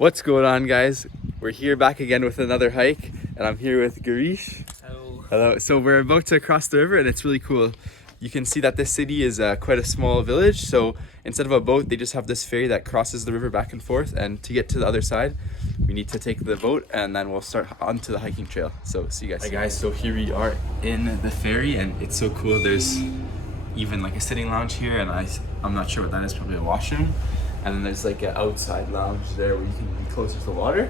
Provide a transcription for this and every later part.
What's going on, guys? We're here back again with another hike, and I'm here with Garish. Hello. Hello. So we're about to cross the river, and it's really cool. You can see that this city is quite a small village, so instead of a boat, they just have this ferry that crosses the river back and forth, and to get to the other side, we need to take the boat, and then we'll start onto the hiking trail. So see you guys. Hi guys, so here we are in the ferry, and it's so cool. There's even like a sitting lounge here, and I'm not sure what that is, probably a washroom. And then there's like an outside lounge there where you can be closer to the water.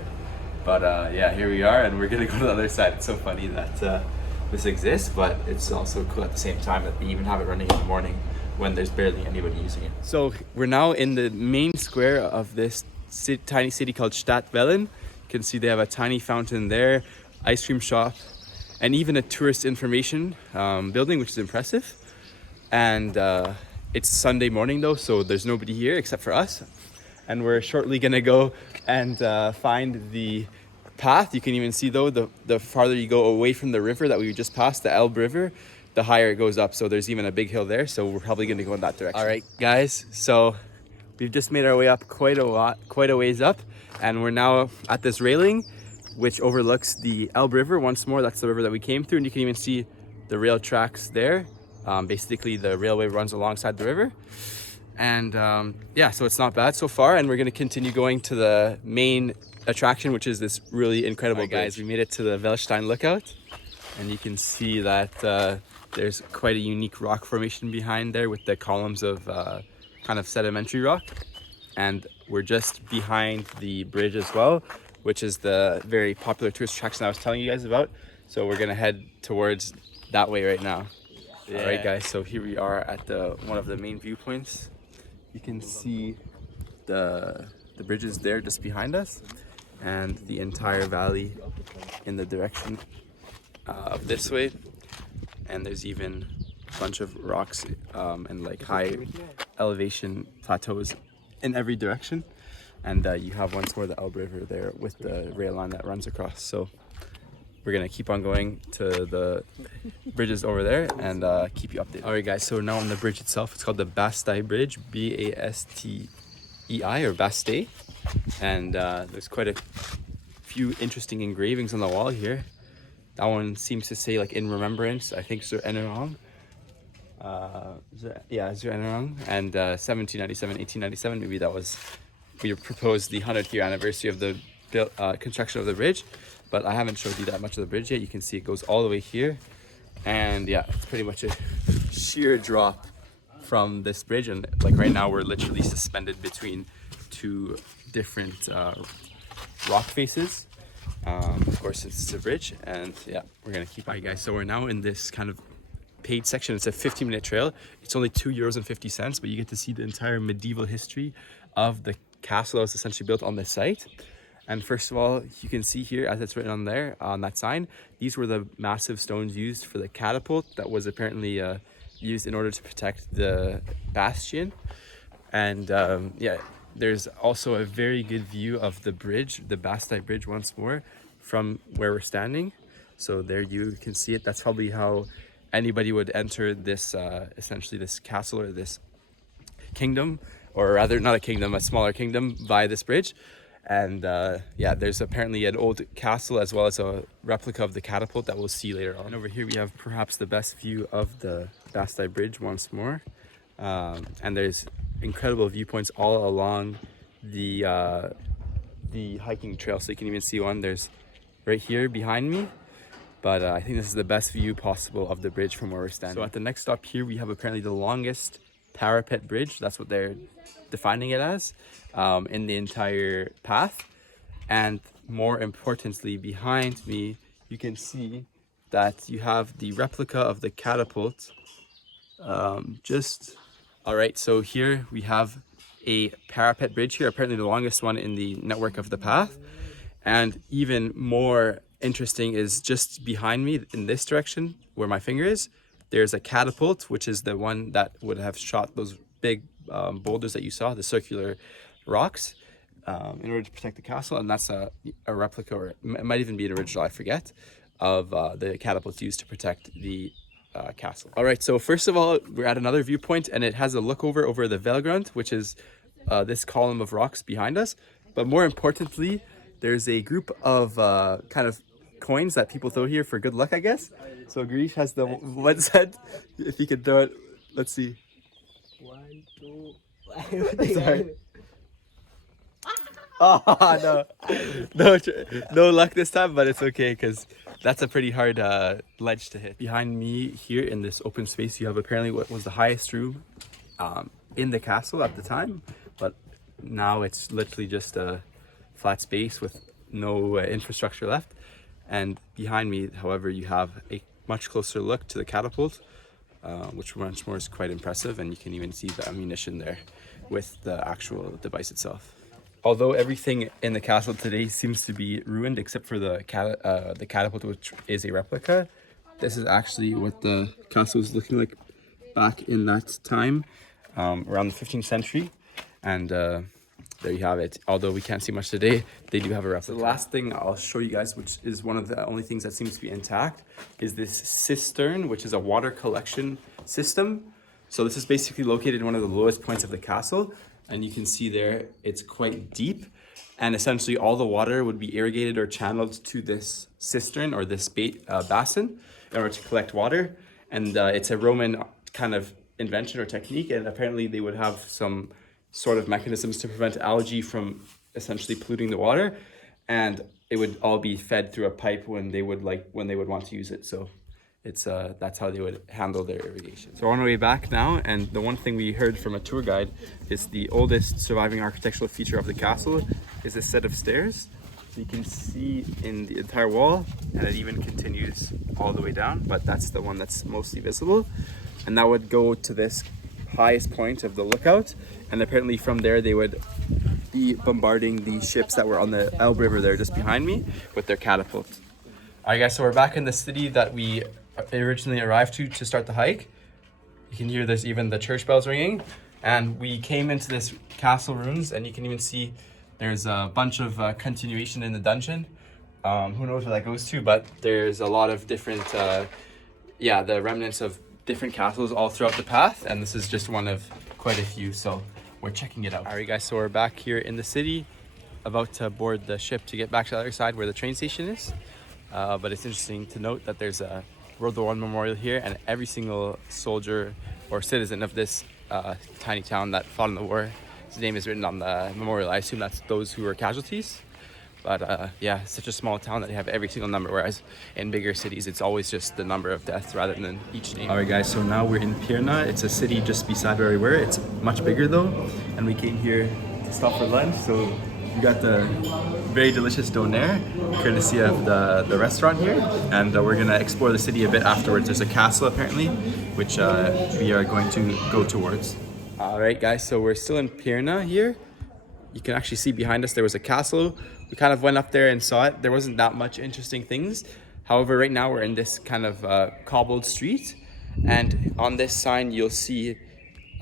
But yeah, here we are, and we're gonna go to the other side. It's so funny that this exists, but it's also cool at the same time that they even have it running in the morning when there's barely anybody using it. So we're now in the main square of this tiny city called Stadtwellen. You can see they have a tiny fountain there, ice cream shop, and even a tourist information building, which is impressive. And it's Sunday morning though, so there's nobody here except for us. And we're shortly gonna go and find the path. You can even see though, the farther you go away from the river that we just passed, the Elbe River, the higher it goes up. So there's even a big hill there, so we're probably gonna go in that direction. All right, guys, so we've just made our way up quite a ways up, and we're now at this railing, which overlooks the Elbe River once more. That's the river that we came through, and you can even see the rail tracks there. Basically the railway runs alongside the river, and yeah, so it's not bad so far, and we're going to continue going to the main attraction, which is this really incredible bridge. Guys, we made it to the Wellstein lookout, and you can see that there's quite a unique rock formation behind there with the columns of kind of sedimentary rock, and we're just behind the bridge as well, which is the very popular tourist attraction I was telling you guys about. So we're going to head towards that way right now. Yeah. All right, guys, so here we are at one of the main viewpoints. You can see the bridges there just behind us, and the entire valley in the direction of this way. And there's even a bunch of rocks and like high elevation plateaus in every direction. And you have once more the Elbe River there with the rail line that runs across. So we're gonna keep on going to the bridges over there and keep you updated. All right, guys, so we're now on the bridge itself. It's called the Bastei Bridge, B-A-S-T-E-I, or Bastei. And there's quite a few interesting engravings on the wall here. That one seems to say like in remembrance, I think, Zur Erinnerung. Yeah, Zur Erinnerung. And 1797, 1897, maybe that was, we proposed the 100th year anniversary of the construction of the bridge. But I haven't showed you that much of the bridge yet. You can see it goes all the way here. And yeah, it's pretty much a sheer drop from this bridge. And like right now, we're literally suspended between two different rock faces. Of course, it's a bridge. And yeah, we're gonna keep on, guys. So we're now in this kind of paid section. It's a 15-minute trail. It's only €2.50, but you get to see the entire medieval history of the castle that was essentially built on this site. And first of all, you can see here, as it's written on there, on that sign, these were the massive stones used for the catapult that was apparently used in order to protect the bastion. And yeah, there's also a very good view of the bridge, the Bastei Bridge once more, from where we're standing. So there you can see it. That's probably how anybody would enter this, essentially this castle or this kingdom, or rather not a kingdom, a smaller kingdom, by this bridge. And yeah, there's apparently an old castle as well as a replica of the catapult that we'll see later on. And over here we have perhaps the best view of the Bastei Bridge once more. And there's incredible viewpoints all along the hiking trail. So you can even see one, there's right here behind me. But I think this is the best view possible of the bridge from where we're standing. So at the next stop here, we have apparently the longest parapet bridge. That's what they're defining it as, in the entire path. And more importantly, behind me, you can see that you have the replica of the catapult. All right, so here we have a parapet bridge here, apparently the longest one in the network of the path. And even more interesting is just behind me in this direction where my finger is, there's a catapult, which is the one that would have shot those big boulders that you saw, the circular rocks, in order to protect the castle. And that's a replica, or it might even be an original, I forget, of the catapults used to protect the castle. All right, so first of all, we're at another viewpoint, and it has a look over the Velgrund, which is this column of rocks behind us. But more importantly, there's a group of kind of coins that people throw here for good luck, I guess. So Girish has the one cent. If he can throw it, let's see. 1, 2. Sorry. Oh no, no luck this time, but it's okay because that's a pretty hard ledge to hit. Behind me here in this open space, you have apparently what was the highest room in the castle at the time, but now it's literally just a flat space with no infrastructure left. And behind me, however, you have a much closer look to the catapult, which once more is quite impressive, and you can even see the ammunition there with the actual device itself. Although everything in the castle today seems to be ruined except for the catapult, which is a replica, this is actually what the castle was looking like back in that time, around the 15th century. And there you have it. Although we can't see much today, they do have a replica. The last thing I'll show you guys, which is one of the only things that seems to be intact, is this cistern, which is a water collection system. So this is basically located in one of the lowest points of the castle. And you can see there, it's quite deep. And essentially all the water would be irrigated or channeled to this cistern or this basin in order to collect water. And it's a Roman kind of invention or technique. And apparently they would have some sort of mechanisms to prevent algae from essentially polluting the water. And it would all be fed through a pipe when they would want to use it. So it's that's how they would handle their irrigation. So we're on our way back now, and the one thing we heard from a tour guide is the oldest surviving architectural feature of the castle is a set of stairs. So you can see in the entire wall, and it even continues all the way down, but that's the one that's mostly visible. And that would go to this highest point of the lookout, and apparently from there they would be bombarding the ships that were on the Elbe River there just behind me with their catapults. Alright guys, so we're back in the city that we originally arrived to start the hike. You can hear there's even the church bells ringing, and we came into this castle ruins, and you can even see there's a bunch of continuation in the dungeon. Who knows where that goes to, but there's a lot of different the remnants of different castles all throughout the path, and this is just one of quite a few, so we're checking it out. Alright guys, so we're back here in the city, about to board the ship to get back to the other side where the train station is. But it's interesting to note that there's a World War I memorial here, and every single soldier or citizen of this tiny town that fought in the war, his name is written on the memorial. I assume that's those who were casualties. But yeah, it's such a small town that they have every single number, whereas in bigger cities, it's always just the number of deaths rather than each name. All right, guys, so now we're in Pirna. It's a city just beside where we were. It's much bigger though, and we came here to stop for lunch. So we got the very delicious doner, courtesy of the restaurant here, and we're gonna explore the city a bit afterwards. There's a castle apparently, which we are going to go towards. All right, guys, so we're still in Pirna here. You can actually see behind us there was a castle. We kind of went up there and saw it. There wasn't that much interesting things. However, right now we're in this kind of cobbled street, and on this sign you'll see,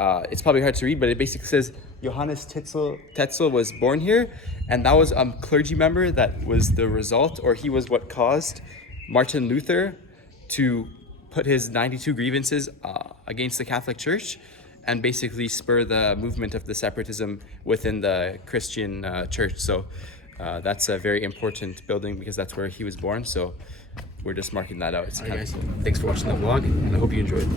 it's probably hard to read, but it basically says Johannes Tetzel was born here, and that was a clergy member that was the result, or he was what caused Martin Luther to put his 92 grievances against the Catholic Church and basically spur the movement of the separatism within the Christian church. So that's a very important building because that's where he was born. So we're just marking that out. It's kind of, thanks for watching the vlog, and I hope you enjoyed.